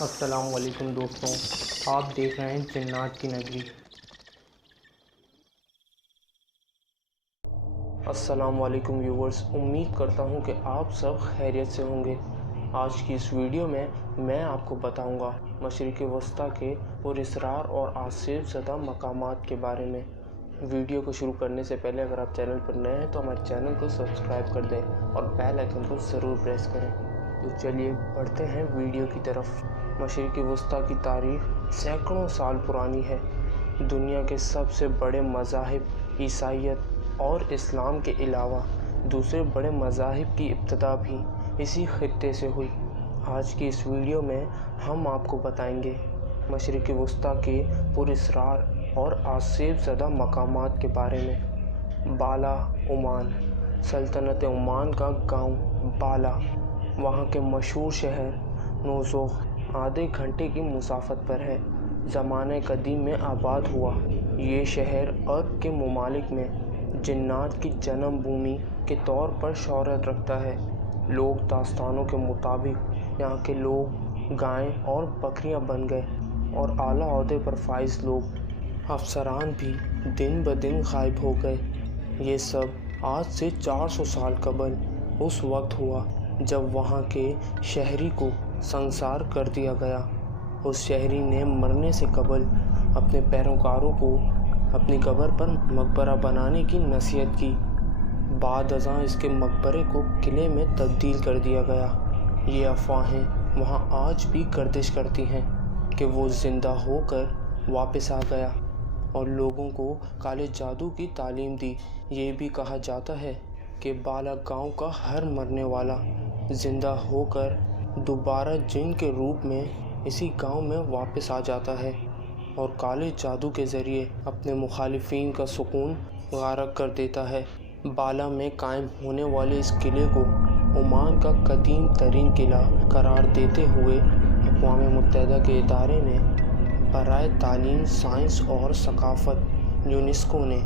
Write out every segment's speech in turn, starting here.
السلام علیکم دوستوں، آپ دیکھ رہے ہیں جنات کی نگری۔ السلام علیکم ویورز، امید کرتا ہوں کہ آپ سب خیریت سے ہوں گے۔ آج کی اس ویڈیو میں آپ کو بتاؤں گا مشرق وسطیٰ کے پراسرار اور آسیب زدہ مقامات کے بارے میں۔ ویڈیو کو شروع کرنے سے پہلے اگر آپ چینل پر نئے ہیں تو ہمارے چینل کو سبسکرائب کر دیں اور بیل آئیکن کو ضرور پریس کریں۔ تو چلیے بڑھتے ہیں ویڈیو کی طرف۔ مشرق وسطیٰ کی تاریخ سینکڑوں سال پرانی ہے۔ دنیا کے سب سے بڑے مذاہب عیسائیت اور اسلام کے علاوہ دوسرے بڑے مذاہب کی ابتدا بھی اسی خطے سے ہوئی۔ آج کی اس ویڈیو میں ہم آپ کو بتائیں گے مشرق وسطیٰ کے پراسرار اور آسیب زدہ مقامات کے بارے میں۔ بالا عمان، سلطنت عمان کا گاؤں بالا، وہاں کے مشہور شہر نوزوخ آدھے گھنٹے کی مسافت پر ہے۔ زمانہ قدیم میں آباد ہوا یہ شہر عرب کے ممالک میں جنات کی جنم بھومی کے طور پر شہرت رکھتا ہے۔ لوک داستانوں کے مطابق یہاں کے لوگ گائیں اور بکریاں بن گئے اور اعلیٰ عہدے پر فائز لوگ افسران بھی دن بدن غائب ہو گئے۔ یہ سب آج سے 400 سال قبل اس وقت ہوا جب وہاں کے شہری کو سنسار کر دیا گیا۔ اس شہری نے مرنے سے قبل اپنے پیروکاروں کو اپنی قبر پر مقبرہ بنانے کی نصیحت کی۔ بعد ازاں اس کے مقبرے کو قلعے میں تبدیل کر دیا گیا۔ یہ افواہیں وہاں آج بھی گردش کرتی ہیں کہ وہ زندہ ہو کر واپس آ گیا اور لوگوں کو کالے جادو کی تعلیم دی۔ یہ بھی کہا جاتا ہے کہ بالا گاؤں کا ہر مرنے والا زندہ ہو کر دوبارہ جن کے روپ میں اسی گاؤں میں واپس آ جاتا ہے اور کالے جادو کے ذریعے اپنے مخالفین کا سکون غارت کر دیتا ہے۔ بالا میں قائم ہونے والے اس قلعے کو عمان کا قدیم ترین قلعہ قرار دیتے ہوئے اقوام متحدہ کے ادارے نے برائے تعلیم، سائنس اور ثقافت یونیسکو نے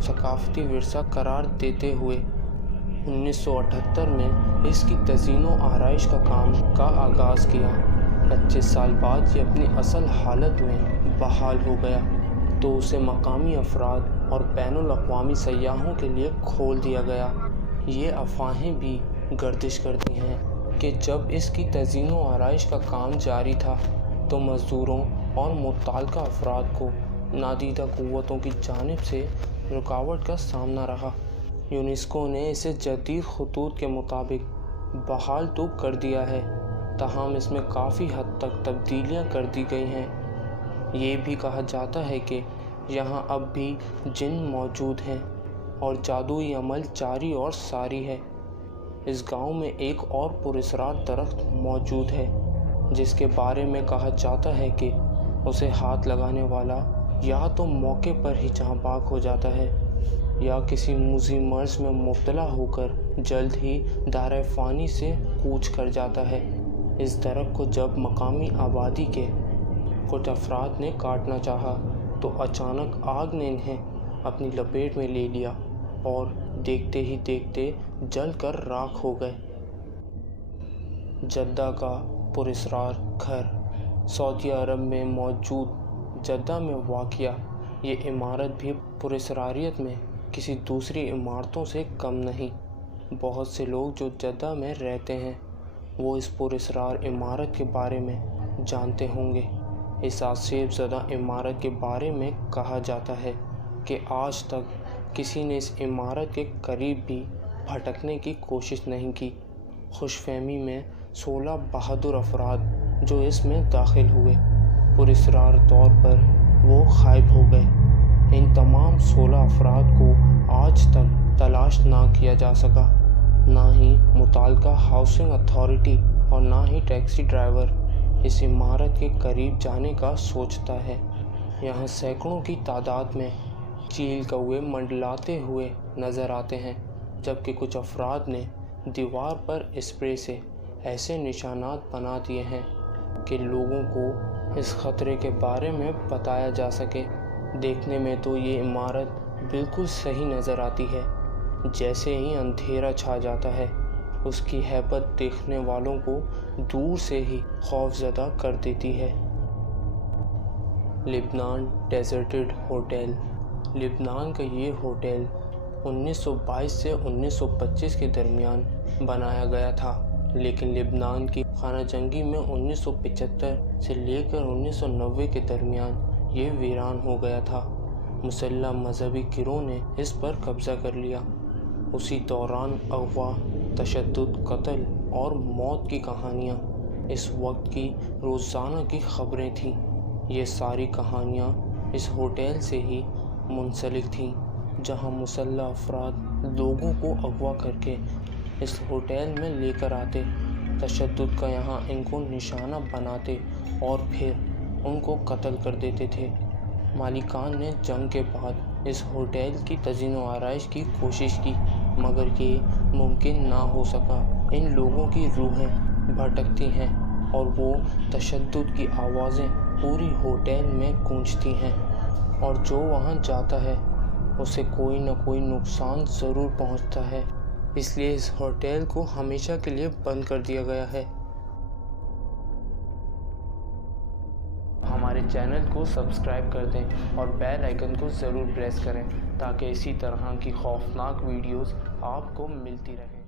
ثقافتی ورثہ قرار دیتے ہوئے 1978 میں اس کی تزئین و آرائش کا کام کا آغاز کیا۔ 25 سال بعد یہ اپنی اصل حالت میں بحال ہو گیا تو اسے مقامی افراد اور بین الاقوامی سیاحوں کے لیے کھول دیا گیا۔ یہ افواہیں بھی گردش کرتی ہیں کہ جب اس کی تزئین و آرائش کا کام جاری تھا تو مزدوروں اور متعلقہ افراد کو نادیدہ قوتوں کی جانب سے رکاوٹ کا سامنا رہا۔ یونیسکو نے اسے جدید خطوط کے مطابق بحال تو کر دیا ہے، تاہم اس میں کافی حد تک تبدیلیاں کر دی گئی ہیں۔ یہ بھی کہا جاتا ہے کہ یہاں اب بھی جن موجود ہیں اور جادوئی عمل جاری اور ساری ہے۔ اس گاؤں میں ایک اور پراسرار درخت موجود ہے جس کے بارے میں کہا جاتا ہے کہ اسے ہاتھ لگانے والا یا تو موقع پر ہی جاں بحق ہو جاتا ہے یا کسی موذی مرض میں مبتلا ہو کر جلد ہی دائرۂ فانی سے کوچ کر جاتا ہے۔ اس درخت کو جب مقامی آبادی کے کچھ افراد نے کاٹنا چاہا تو اچانک آگ نے انہیں اپنی لپیٹ میں لے لیا اور دیکھتے ہی دیکھتے جل کر راکھ ہو گئے۔ جدہ کا پراسرار گھر سعودی عرب میں موجود جدہ میں واقع یہ عمارت بھی پراسراریت میں کسی دوسری عمارتوں سے کم نہیں۔ بہت سے لوگ جو جدہ میں رہتے ہیں وہ اس پراسرار عمارت کے بارے میں جانتے ہوں گے۔ اس آسیب زدہ عمارت کے بارے میں کہا جاتا ہے کہ آج تک کسی نے اس عمارت کے قریب بھی بھٹکنے کی کوشش نہیں کی۔ خوش فہمی میں 16 بہادر افراد جو اس میں داخل ہوئے پراسرار طور پر وہ غائب ہو گئے۔ ان تمام 16 افراد کو آج تک تلاش نہ کیا جا سکا۔ نہ ہی متعلقہ ہاؤسنگ اتھارٹی اور نہ ہی ٹیکسی ڈرائیور اس عمارت کے قریب جانے کا سوچتا ہے۔ یہاں سینکڑوں کی تعداد میں چیل کوے منڈلاتے ہوئے نظر آتے ہیں، جبکہ کچھ افراد نے دیوار پر اسپرے سے ایسے نشانات بنا دیے ہیں کہ لوگوں کو اس خطرے کے بارے میں بتایا جا سکے۔ دیکھنے میں تو یہ عمارت بالکل صحیح نظر آتی ہے، جیسے ہی اندھیرا چھا جاتا ہے اس کی ہیبت دیکھنے والوں کو دور سے ہی خوف زدہ کر دیتی ہے۔ لبنان ڈیزرٹڈ ہوٹل۔ لبنان کا یہ ہوٹل 1922 سے 1925 کے درمیان بنایا گیا تھا، لیکن لبنان کی خانہ جنگی میں 1975 سے لے کر 1990 کے درمیان یہ ویران ہو گیا تھا۔ مسلح مذہبی گروہ نے اس پر قبضہ کر لیا۔ اسی دوران اغوا، تشدد، قتل اور موت کی کہانیاں اس وقت کی روزانہ کی خبریں تھیں۔ یہ ساری کہانیاں اس ہوٹل سے ہی منسلک تھیں، جہاں مسلح افراد لوگوں کو اغوا کر کے اس ہوٹل میں لے کر آتے، تشدد کا یہاں ان کو نشانہ بناتے اور پھر ان کو قتل کر دیتے تھے۔ مالکان نے جنگ کے بعد اس ہوٹل کی تزئین و آرائش کی کوشش کی، مگر یہ ممکن نہ ہو سکا۔ ان لوگوں کی روحیں بھٹکتی ہیں اور وہ تشدد کی آوازیں پوری ہوٹل میں گونجتی ہیں، اور جو وہاں جاتا ہے اسے کوئی نہ کوئی نقصان ضرور پہنچتا ہے۔ اس لیے اس ہوٹل کو ہمیشہ کے لیے بند کر دیا گیا ہے۔ ہمارے چینل کو سبسکرائب کر دیں اور بیل آئیکن کو ضرور پریس کریں تاکہ اسی طرح کی خوفناک ویڈیوز آپ کو ملتی رہیں۔